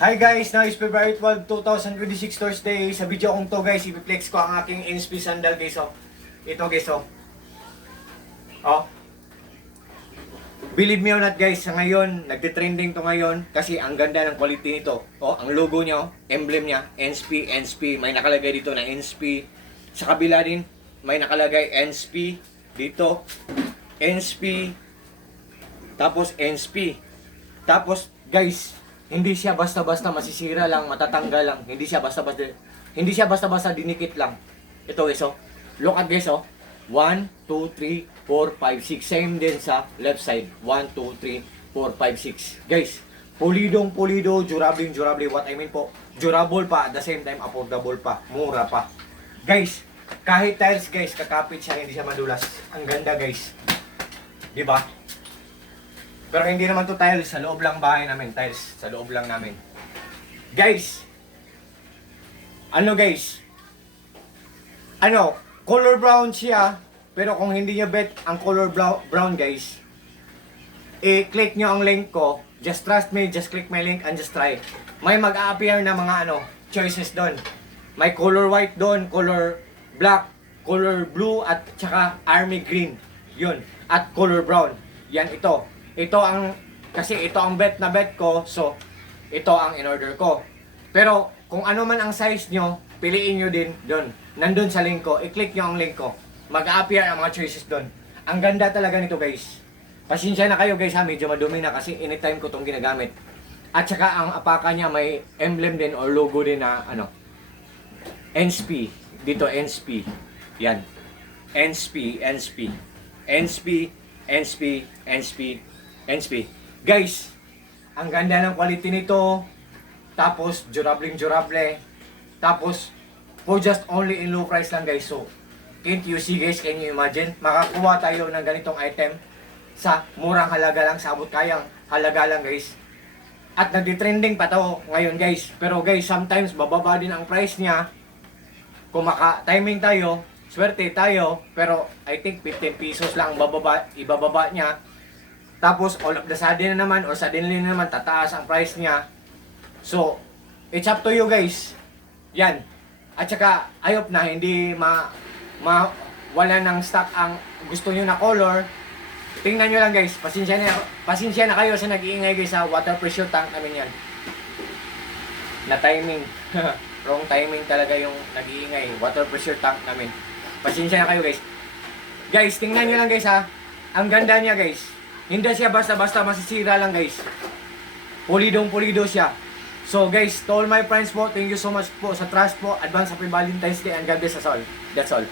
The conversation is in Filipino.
Hi guys, now is February 12, 2026 Thursday. Sa video kong to guys, i-flex ko ang aking NSP sandal guys oh. Ito guys oh. Oh. Believe me or not guys, sa ngayon, nagtitrending to ngayon kasi ang ganda ng quality nito. Oh, ang logo niya, oh, emblem niya, NSP, may nakalagay dito na NSP. Sa kabila din, may nakalagay NSP dito. NSP. Tapos NSP. Tapos guys, hindi siya basta-basta masisira lang, matatanggal lang. Hindi siya basta-basta dinikit lang. Ito guys oh. Look at guys oh. 1, 2, 3, 4, 5, 6. Same din sa left side. 1, 2, 3, 4, 5, 6. Guys, pulido, durable. What I mean po, durable pa at the same time affordable pa. Mura pa. Guys, kahit tiles guys, kakapit siya, hindi siya madulas. Ang ganda guys. Di ba? Pero hindi naman to tiles, sa loob lang bahay namin, tiles, sa loob lang namin. Guys, color brown siya, pero kung hindi nyo bet ang color brown guys, i-click nyo ang link ko, just trust me, just click my link and just try. May mag-a-appear na mga choices doon. May color white doon, color black, color blue, at saka army green. Yun, at color brown. Yan ito. Kasi ito ang bet ko, so ito ang in-order ko. Pero kung ano man ang size nyo, piliin nyo din doon. Nandun sa link ko, i-click nyo ang link ko. Mag-a-appear ang mga choices doon. Ang ganda talaga nito guys. Pasensya na kayo guys ha, medyo madumi na kasi anytime ko itong ginagamit. At saka ang apaka niya may emblem din or logo din na NSP. Dito NSP. Yan. NSP. Guys, ang ganda ng quality nito. Tapos, durable. Tapos, for just only in low price lang guys. So, can't you see guys, can you imagine? Makakuha tayo ng ganitong item sa murang halaga lang, sa abot kayang halaga lang guys. At nagdi-trending pa to ngayon guys. Pero guys, sometimes bababa din ang price niya. Kung maka-timing tayo, swerte tayo, pero I think 15 pesos lang ibababa niya. Tapos all of the sudden na naman or suddenly na naman tataas ang price niya. So, it's up to you guys. Yan. At saka, I hope na hindi wala ng stock ang gusto nyo na color. Tingnan nyo lang guys. Pasensya na kayo sa nag-iingay guys sa water pressure tank namin yan. Na timing. Wrong timing talaga yung nag-iingay. Water pressure tank namin. Pasensya na kayo guys. Guys, tingnan nyo lang guys ha. Ang ganda niya guys. Hindi siya basta-basta masisira lang guys. Pulidong-pulido siya. So guys, to all my friends po, thank you so much po sa trust po. Advance Happy Valentine's Day and God bless us all. That's all.